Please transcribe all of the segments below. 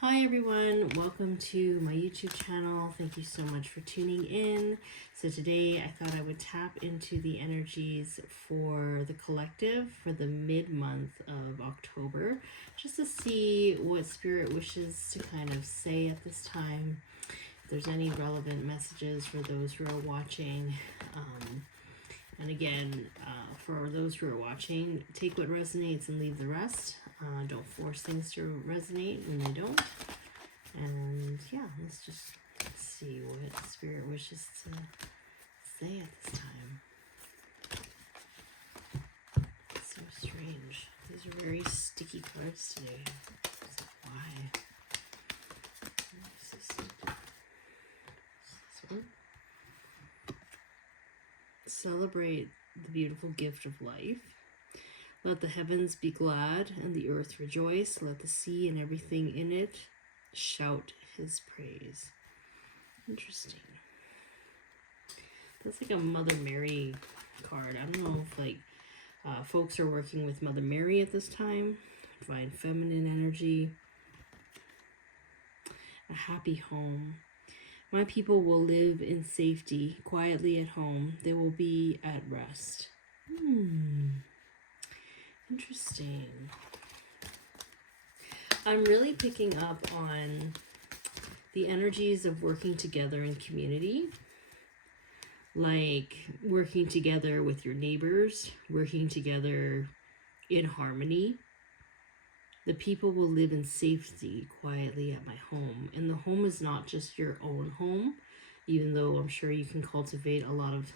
Hi everyone, welcome to my YouTube channel. Thank you so much for tuning in. So today I thought I would tap into the energies for the collective for the mid-month of October, just to see what Spirit wishes to kind of say at this time. If there's any relevant messages for those who are watching. And again, for those who are watching, take what resonates and leave the rest. Don't force things to resonate when they don't. And yeah, let's just see what Spirit wishes to say at this time. It's so strange. These are very sticky cards today. Why? This one. Celebrate the beautiful gift of life. Let the heavens be glad and the earth rejoice. Let the sea and everything in it shout his praise. Interesting. That's like a Mother Mary card. I don't know if like folks are working with Mother Mary at this time. Divine feminine energy. A happy home. My people will live in safety, quietly at home. They will be at rest. Interesting. I'm really picking up on the energies of working together in community. Like working together with your neighbors, working together in harmony. The people will live in safety quietly at my home. And the home is not just your own home, even though I'm sure you can cultivate a lot of,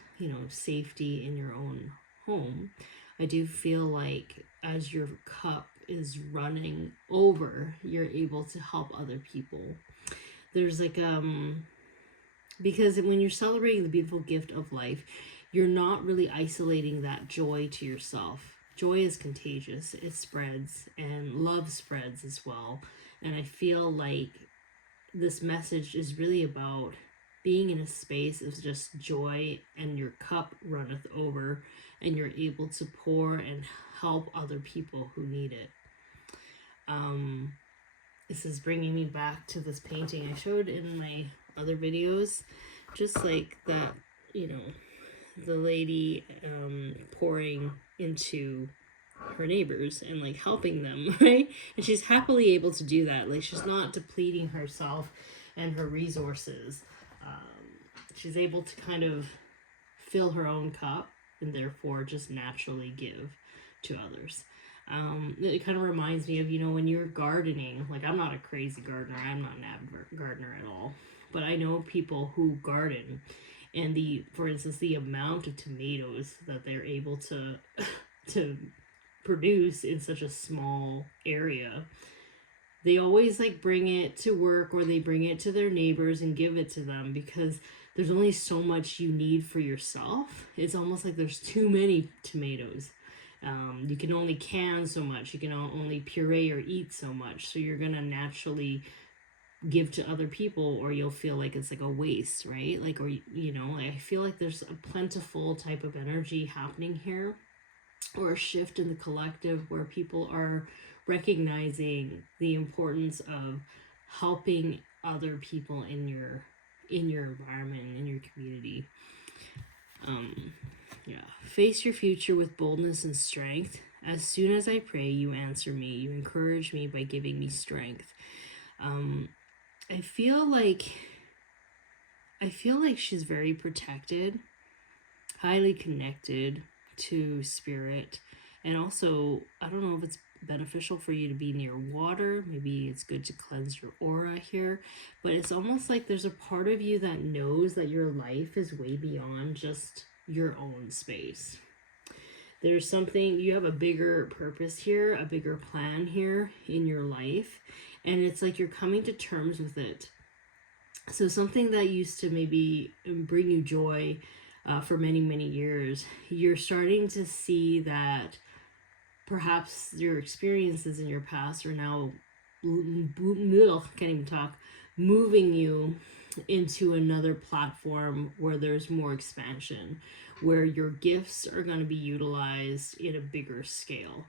safety in your own home. I do feel like as your cup is running over, you're able to help other people. There's like, because when you're celebrating the beautiful gift of life, you're not really isolating that joy to yourself. Joy is contagious. It spreads, and love spreads as well. And I feel like this message is really about being in a space of just joy, and your cup runneth over, and you're able to pour and help other people who need it. This is bringing me back to this painting I showed in my other videos. Just like that, the lady pouring into her neighbors and like helping them, right? And she's happily able to do that. Like she's not depleting herself and her resources. She's able to kind of fill her own cup and therefore just naturally give to others. It kind of reminds me of, when you're gardening, like I'm not a crazy gardener. I'm not an avid gardener at all, but I know people who garden, and for instance, the amount of tomatoes that they're able to produce in such a small area, they always like bring it to work, or they bring it to their neighbors and give it to them, because there's only so much you need for yourself. It's almost like there's too many tomatoes. You can only can so much. You can only puree or eat so much. So you're going to naturally give to other people, or you'll feel like it's like a waste, right? Like, or, I feel like there's a plentiful type of energy happening here, or a shift in the collective where people are recognizing the importance of helping other people in your environment, in your community. Face your future with boldness and strength. As soon as I pray, you answer me. You encourage me by giving me strength. I feel like she's very protected, highly connected to spirit. And also, I don't know if it's beneficial for you to be near water. Maybe it's good to cleanse your aura here, but it's almost like there's a part of you that knows that your life is way beyond just your own space. There's something, you have a bigger purpose here, a bigger plan here in your life, and it's like you're coming to terms with it. So something that used to maybe bring you joy for many, many years, you're starting to see that perhaps your experiences in your past are now, can't even talk, moving you into another platform where there's more expansion, where your gifts are going to be utilized in a bigger scale.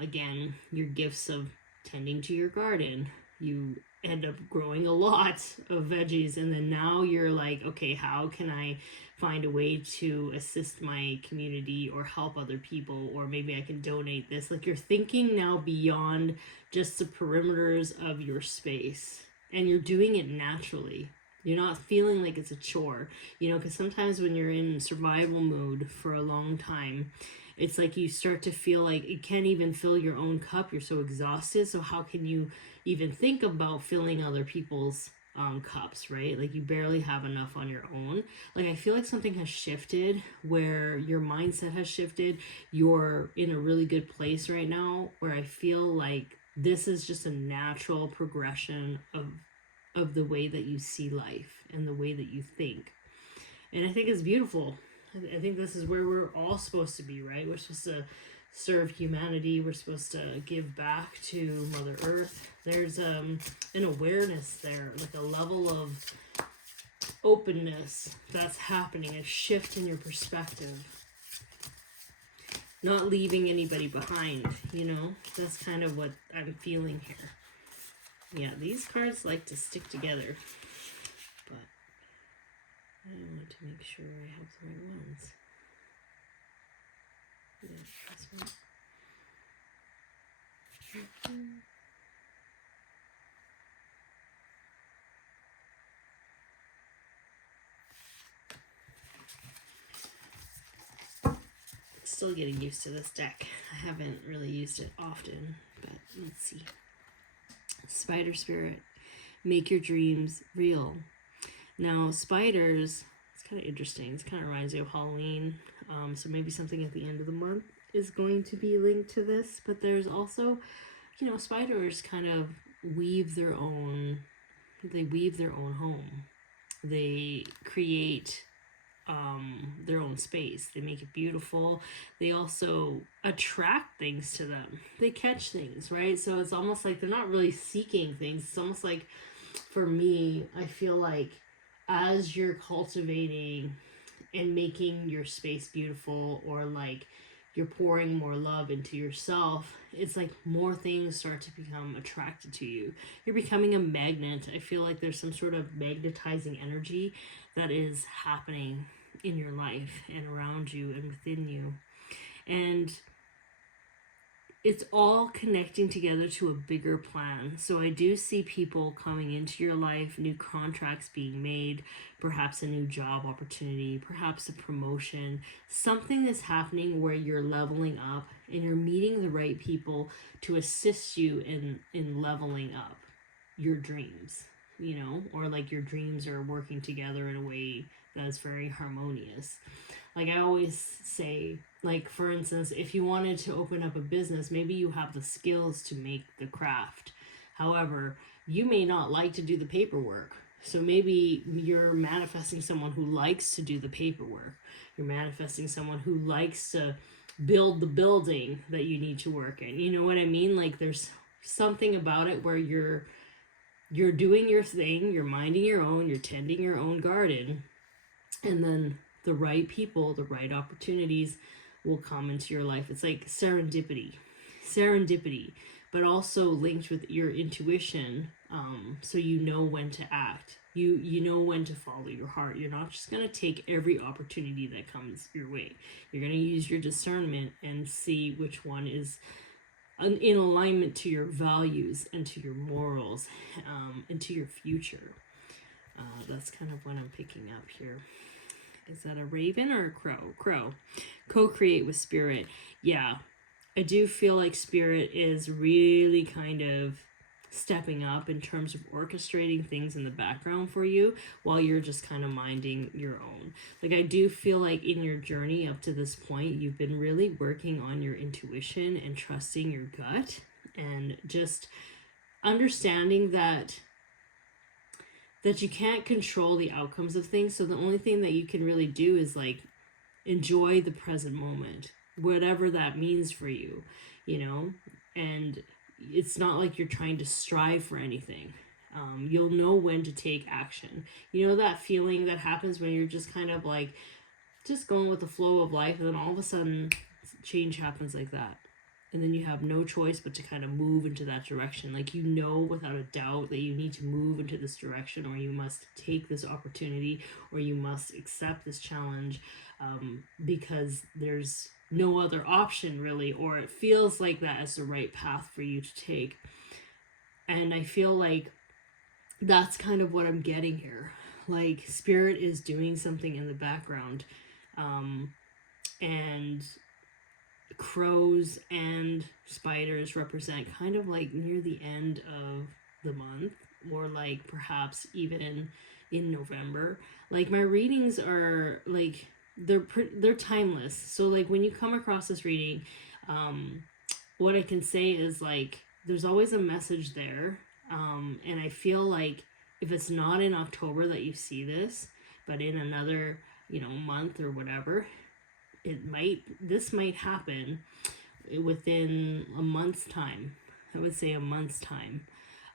Again, your gifts of tending to your garden, you end up growing a lot of veggies, and then now you're like, okay, how can I find a way to assist my community or help other people, or maybe I can donate this. Like, you're thinking now beyond just the perimeters of your space, and you're doing it naturally. You're not feeling like it's a chore, you know, because sometimes when you're in survival mode for a long time, it's like you start to feel like you can't even fill your own cup. You're so exhausted. So how can you even think about filling other people's cups, right? Like, you barely have enough on your own. Like, I feel like something has shifted where your mindset has shifted. You're in a really good place right now where I feel like this is just a natural progression of the way that you see life and the way that you think. And I think it's beautiful. I think this is where we're all supposed to be, right? We're supposed to serve humanity. We're supposed to give back to Mother Earth. There's an awareness there, like a level of openness that's happening, a shift in your perspective. Not leaving anybody behind, you know? That's kind of what I'm feeling here. Yeah, these cards like to stick together, but I want to make sure I have the right ones. Yeah, this one. Still getting used to this deck. I haven't really used it often, but let's see. Spider Spirit, make your dreams real. Now, spiders, it's kind of interesting. It kind of reminds me of Halloween. So maybe something at the end of the month is going to be linked to this. But there's also, you know, spiders kind of weave their own home. They create their own space. They make it beautiful. They also attract things to them. They catch things, right? So it's almost like they're not really seeking things. It's almost like, for me, I feel like as you're cultivating and making your space beautiful, or like you're pouring more love into yourself, it's like more things start to become attracted to you. You're becoming a magnet. I feel like there's some sort of magnetizing energy that is happening in your life and around you and within you. And it's all connecting together to a bigger plan. So I do see people coming into your life, new contracts being made, perhaps a new job opportunity, perhaps a promotion, something that's happening where you're leveling up and you're meeting the right people to assist you in leveling up your dreams, you know, or like your dreams are working together in a way that's very harmonious. Like I always say, like, for instance, if you wanted to open up a business, maybe you have the skills to make the craft. However, you may not like to do the paperwork. So maybe you're manifesting someone who likes to do the paperwork. You're manifesting someone who likes to build the building that you need to work in. You know what I mean? Like, there's something about it where you're doing your thing, you're minding your own, you're tending your own garden, and then the right people, the right opportunities will come into your life. It's like serendipity, but also linked with your intuition. So you know when to act. You know when to follow your heart. You're not just going to take every opportunity that comes your way. You're going to use your discernment and see which one is in alignment to your values and to your morals, and to your future. That's kind of what I'm picking up here. Is that a raven or a crow? Crow. Co-create with spirit. Yeah, I do feel like spirit is really kind of stepping up in terms of orchestrating things in the background for you while you're just kind of minding your own. Like, I do feel like in your journey up to this point, you've been really working on your intuition and trusting your gut and just understanding that you can't control the outcomes of things. So the only thing that you can really do is like enjoy the present moment, whatever that means for you, you know. And it's not like you're trying to strive for anything. You'll know when to take action. You know that feeling that happens when you're just kind of like just going with the flow of life, and then all of a sudden change happens like that. and then you have no choice but to kind of move into that direction. Like, you know without a doubt that you need to move into this direction, or you must take this opportunity, or you must accept this challenge, because there's no other option really, or it feels like that is the right path for you to take. And I feel like that's kind of what I'm getting here. Like, spirit is doing something in the background, and crows and spiders represent kind of like near the end of the month, or like perhaps even in November. Like, my readings are like, they're timeless. So like, when you come across this reading, what I can say is like, there's always a message there, and I feel like if it's not in October that you see this, but in another, month or whatever, this might happen within a month's time. I would say a month's time,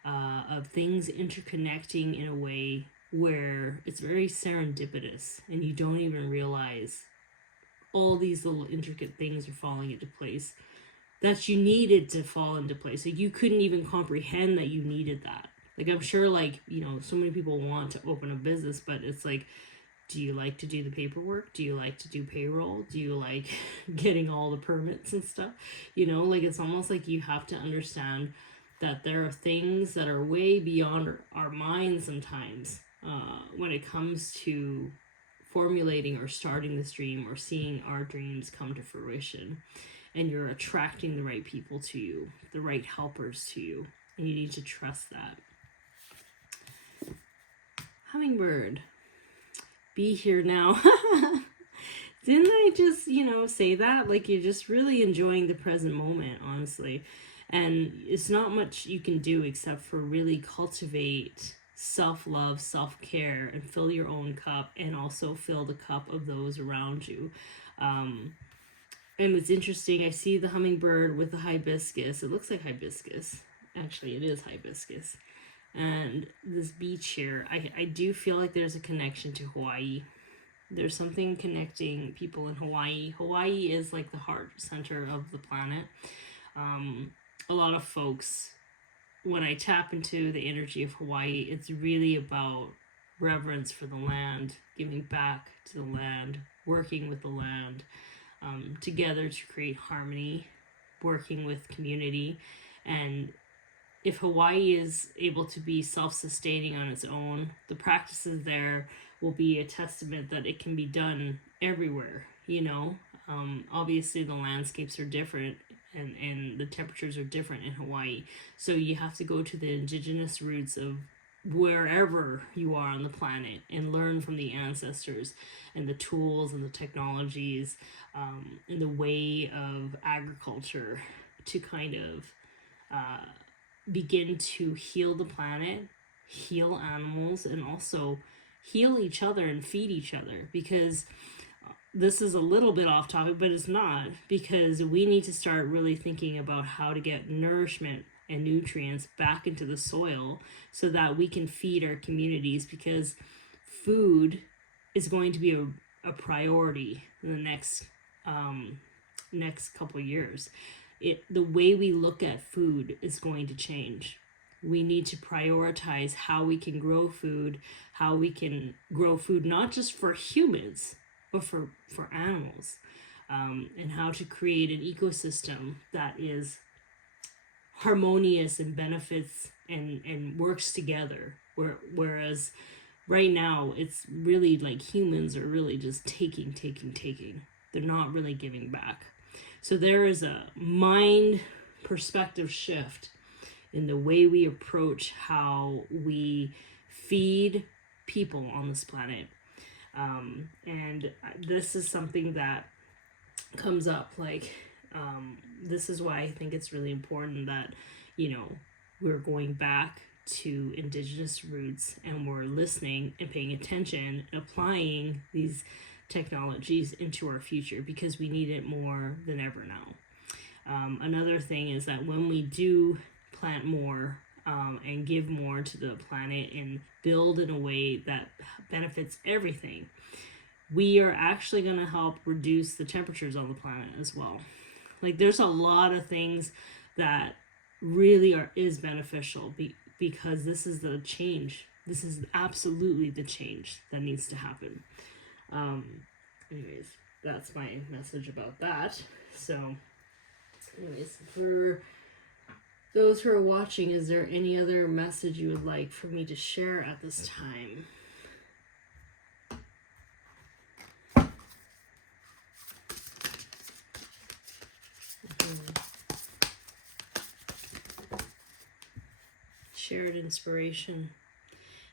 of things interconnecting in a way where it's very serendipitous, and you don't even realize all these little intricate things are falling into place that you needed to fall into place. Like, you couldn't even comprehend that you needed that. Like, I'm sure, like, so many people want to open a business, but it's like, do you like to do the paperwork? Do you like to do payroll? Do you like getting all the permits and stuff? Like, it's almost like you have to understand that there are things that are way beyond our minds sometimes, when it comes to formulating or starting this dream, or seeing our dreams come to fruition. And you're attracting the right people to you, the right helpers to you, and you need to trust that. Hummingbird, be here now. Didn't I just, say that? Like, you're just really enjoying the present moment, honestly. And it's not much you can do except for really cultivate self-love, self-care, and fill your own cup, and also fill the cup of those around you. And it's interesting, I see the hummingbird with the hibiscus. It looks like hibiscus. Actually, it is hibiscus. And this beach here, I do feel like there's a connection to Hawaii. There's something connecting people in Hawaii. Hawaii is like the heart center of the planet. A lot of folks, when I tap into the energy of Hawaii, it's really about reverence for the land, giving back to the land, working with the land, together to create harmony, working with community. And if Hawaii is able to be self-sustaining on its own, the practices there will be a testament that it can be done everywhere, Obviously the landscapes are different, and the temperatures are different in Hawaii. So you have to go to the indigenous roots of wherever you are on the planet and learn from the ancestors and the tools and the technologies, and the way of agriculture to kind of begin to heal the planet, heal animals, and also heal each other and feed each other. Because this is a little bit off topic, but it's not, because we need to start really thinking about how to get nourishment and nutrients back into the soil so that we can feed our communities, because food is going to be a priority in the next couple years. The way we look at food is going to change. We need to prioritize how we can grow food, not just for humans, but for animals, and how to create an ecosystem that is harmonious and benefits and works together. Whereas right now, it's really like humans are really just taking. They're not really giving back. So there is a mind perspective shift in the way we approach how we feed people on this planet. And this is something that comes up, like, this is why I think it's really important that, we're going back to indigenous roots, and we're listening and paying attention and applying these technologies into our future, because we need it more than ever now. Another thing is that when we do plant more, and give more to the planet and build in a way that benefits everything, we are actually going to help reduce the temperatures on the planet as well. Like there's a lot of things that really is beneficial because this is the change. This is absolutely the change that needs to happen. Anyways, that's my message about that. So anyways, for those who are watching, is there any other message you would like for me to share at this time? Shared inspiration.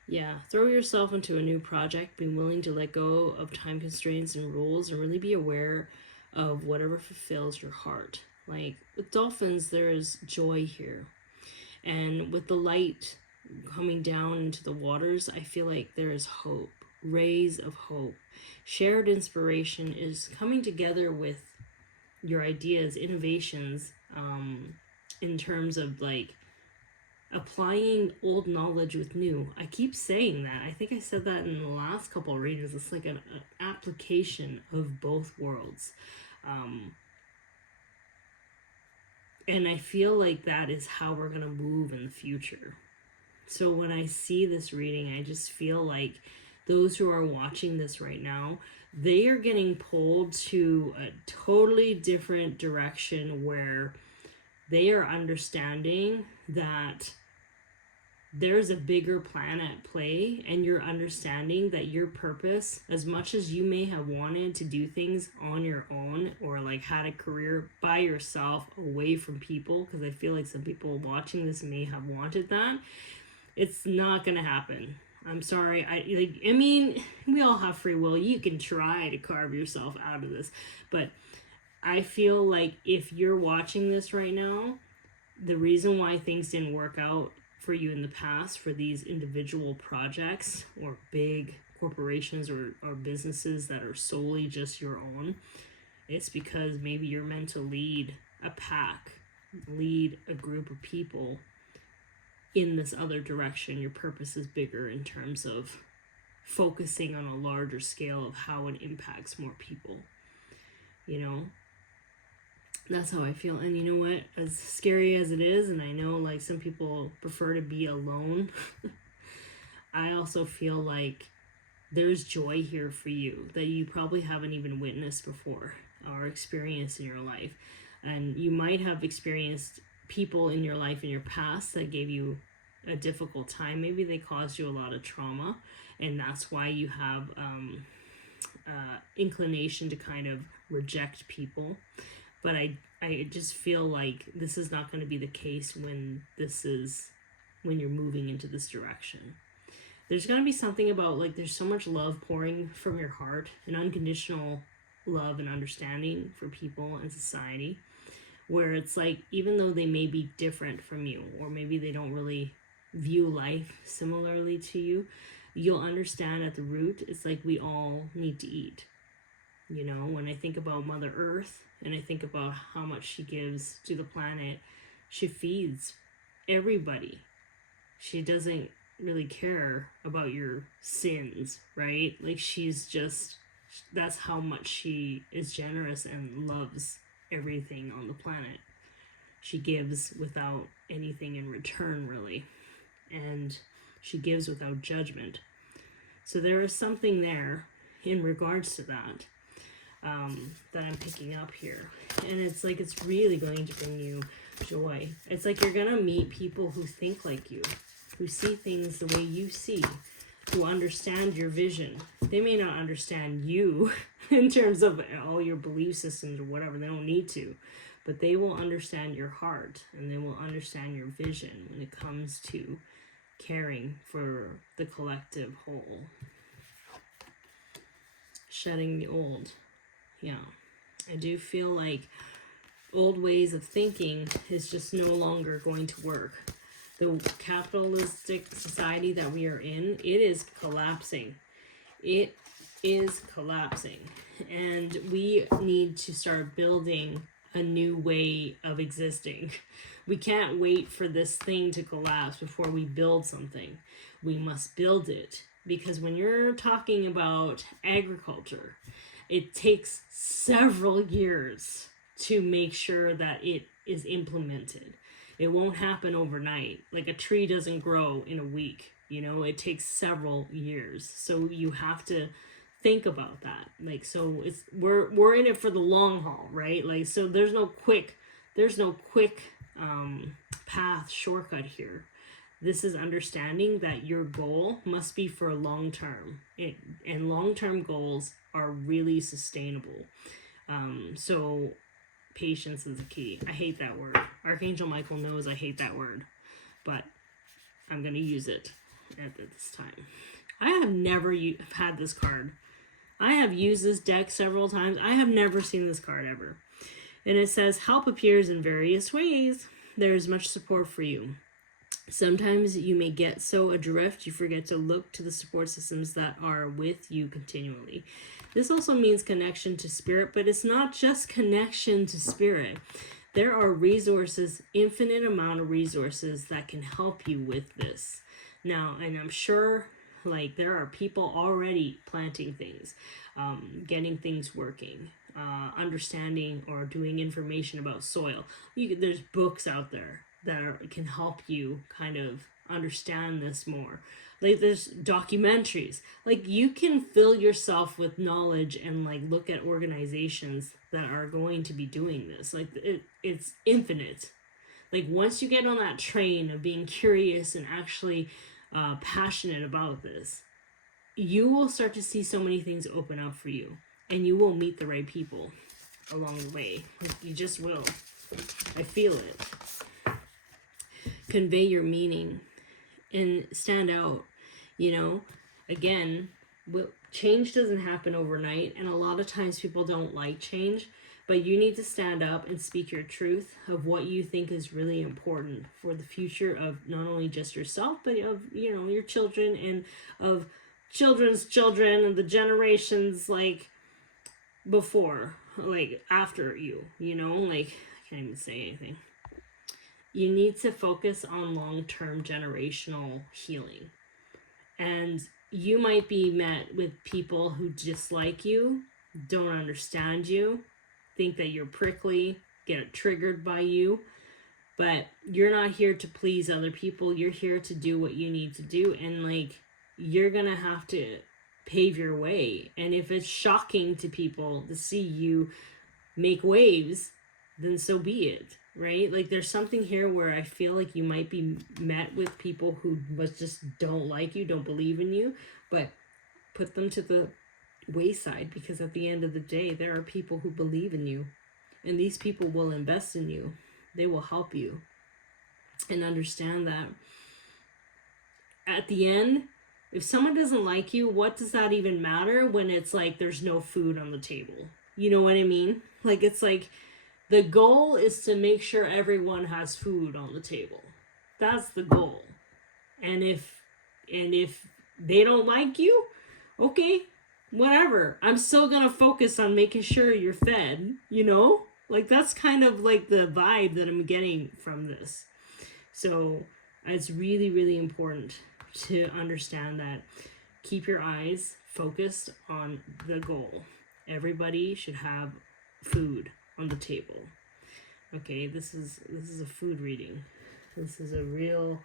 Yeah, throw yourself into a new project. Be willing to let go of time constraints and rules and really be aware of whatever fulfills your heart. Like with dolphins, there is joy here. And with the light coming down into the waters, I feel like there is hope, rays of hope. Shared inspiration is coming together with your ideas, innovations, in terms of like applying old knowledge with new. I keep saying that. I think I said that in the last couple of readings. It's like an application of both worlds. And I feel like that is how we're going to move in the future. So when I see this reading, I just feel like those who are watching this right now, they are getting pulled to a totally different direction where they are understanding that there's a bigger plan at play, and you're understanding that your purpose, as much as you may have wanted to do things on your own or like had a career by yourself away from people, because I feel like some people watching this may have wanted that, it's not gonna happen. I'm sorry. I mean, we all have free will. You can try to carve yourself out of this, but I feel like if you're watching this right now, the reason why things didn't work out for you in the past for these individual projects or big corporations or businesses that are solely just your own, it's because maybe you're meant to lead a pack, lead a group of people in this other direction. Your purpose is bigger in terms of focusing on a larger scale of how it impacts more people, you know. That's how I feel. And you know what, as scary as it is, and I know like some people prefer to be alone, I also feel like there's joy here for you that you probably haven't even witnessed before or experienced in your life. And you might have experienced people in your life in your past that gave you a difficult time. Maybe they caused you a lot of trauma, and that's why you have inclination to kind of reject people. But I just feel like this is not going to be the case when you're moving into this direction. There's going to be something about like there's so much love pouring from your heart, and unconditional love and understanding for people and society, where it's like even though they may be different from you, or maybe they don't really view life similarly to you, you'll understand at the root it's like we all need to eat. You know, when I think about Mother Earth and I think about how much she gives to the planet, she feeds everybody. She doesn't really care about your sins, right? Like that's how much she is generous and loves everything on the planet. She gives without anything in return, really. And she gives without judgment. So there is something there in regards to that. That I'm picking up here. And it's like it's really going to bring you joy. It's like you're going to meet people who think like you, who see things the way you see, who understand your vision. They may not understand you in terms of all your belief systems or whatever. They don't need to. But they will understand your heart, and they will understand your vision when it comes to caring for the collective whole. Shedding the old. Yeah, I do feel like old ways of thinking is just no longer going to work. The capitalistic society that we are in, it is collapsing. It is collapsing. And we need to start building a new way of existing. We can't wait for this thing to collapse before we build something. We must build it. Because when you're talking about agriculture, it takes several years to make sure that it is implemented. It won't happen overnight. Like a tree doesn't grow in a week, you know, it takes several years. So you have to think about that. Like, so it's, we're in it for the long haul, right? Like, so there's no quick path shortcut here. This is understanding that your goal must be for long term, and long-term goals are really sustainable. So patience is the key. I hate that word. Archangel Michael knows I hate that word, but I'm going to use it at this time. I have never had this card. I have used this deck several times. I have never seen this card ever. And it says, help appears in various ways. There is much support for you. Sometimes you may get so adrift you forget to look to the support systems that are with you continually. This also means connection to spirit, but it's not just connection to spirit. There are resources, infinite amount of resources that can help you with this. Now, and I'm sure like there are people already planting things, getting things working, understanding or doing information about soil. There's books out there that can help you kind of understand this more. Like there's documentaries. Like you can fill yourself with knowledge and like look at organizations that are going to be doing this. Like it's infinite. Like once you get on that train of being curious and actually passionate about this, you will start to see so many things open up for you, and you will meet the right people along the way. Like, you just will. I feel it. Convey your meaning and stand out. You know, again, change doesn't happen overnight, and a lot of times people don't like change, but you need to stand up and speak your truth of what you think is really important for the future of not only just yourself, but of, you know, your children and of children's children and the generations like before, like after you, you know, like I can't even say anything. You need to focus on long-term generational healing. And you might be met with people who dislike you, don't understand you, think that you're prickly, get triggered by you. But you're not here to please other people. You're here to do what you need to do. And like, you're going to have to pave your way. And if it's shocking to people to see you make waves, then so be it. Right? Like there's something here where I feel like you might be met with people who just don't like you, don't believe in you, but put them to the wayside, because at the end of the day, there are people who believe in you, and these people will invest in you. They will help you, and understand that at the end, if someone doesn't like you, what does that even matter when it's like there's no food on the table? You know what I mean? Like it's like, the goal is to make sure everyone has food on the table. That's the goal. And if they don't like you, okay, whatever. I'm still going to focus on making sure you're fed, you know? Like that's kind of like the vibe that I'm getting from this. So it's really, really important to understand that. Keep your eyes focused on the goal. Everybody should have food on the table. Okay, this is a food reading. This is a real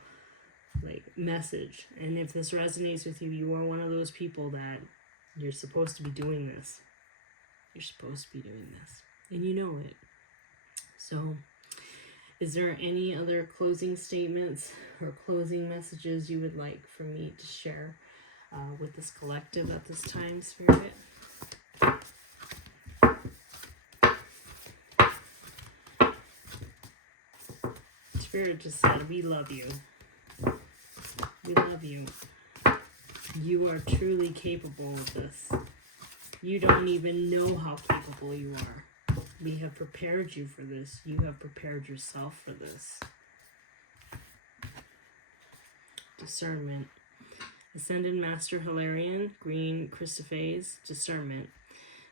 like message. And if this resonates with you, you are one of those people that you're supposed to be doing this. You're supposed to be doing this. And you know it. So, is there any other closing statements or closing messages you would like for me to share with this collective at this time, Spirit? Spirit just said, we love you. We love you. You are truly capable of this. You don't even know how capable you are. We have prepared you for this. You have prepared yourself for this. Discernment. Ascended Master Hilarion, Green Christophase, discernment.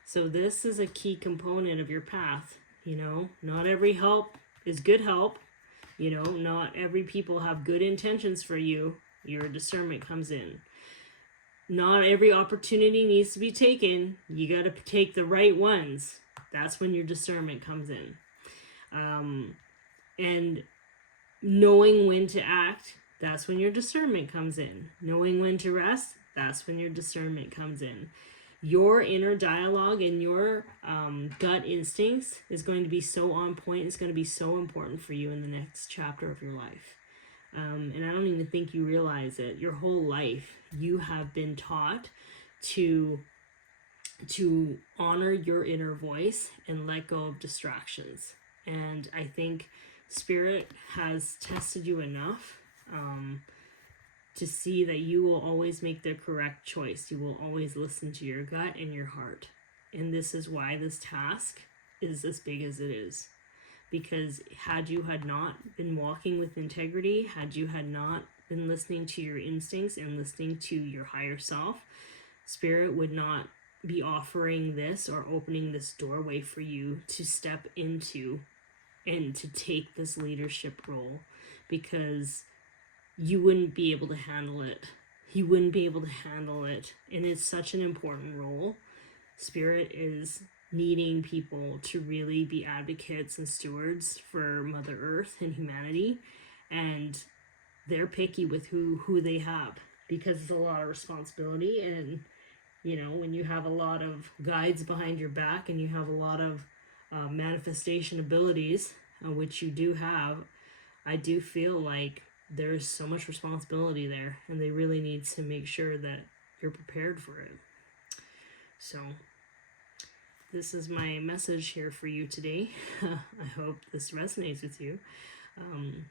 So this is a key component of your path. You know, not every help is good help. You know, not every people have good intentions for you. Your discernment comes in. Not every opportunity needs to be taken. You got to take the right ones. That's when your discernment comes in. And knowing when to act, that's when your discernment comes in. Knowing when to rest, that's when your discernment comes in. Your inner dialogue and your gut instincts is going to be so on point. It's going to be so important for you in the next chapter of your life. And I don't even think you realize it. Your whole life, you have been taught to honor your inner voice and let go of distractions. And I think Spirit has tested you enough to see that you will always make the correct choice. You will always listen to your gut and your heart. And this is why this task is as big as it is. Because had you had not been walking with integrity, had you had not been listening to your instincts and listening to your higher self, Spirit would not be offering this or opening this doorway for you to step into and to take this leadership role, because you wouldn't be able to handle it. You wouldn't be able to handle it. And it's such an important role. Spirit is needing people to really be advocates and stewards for Mother Earth and humanity. And they're picky with who they have, because it's a lot of responsibility. And, you know, when you have a lot of guides behind your back and you have a lot of manifestation abilities, which you do have, I do feel like there's so much responsibility there, and they really need to make sure that you're prepared for it. So this is my message here for you today. I hope this resonates with you.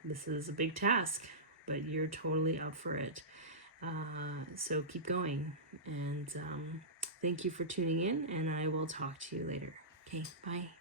This is a big task, but you're totally up for it. So keep going, and thank you for tuning in, and I will talk to you later. Okay, bye.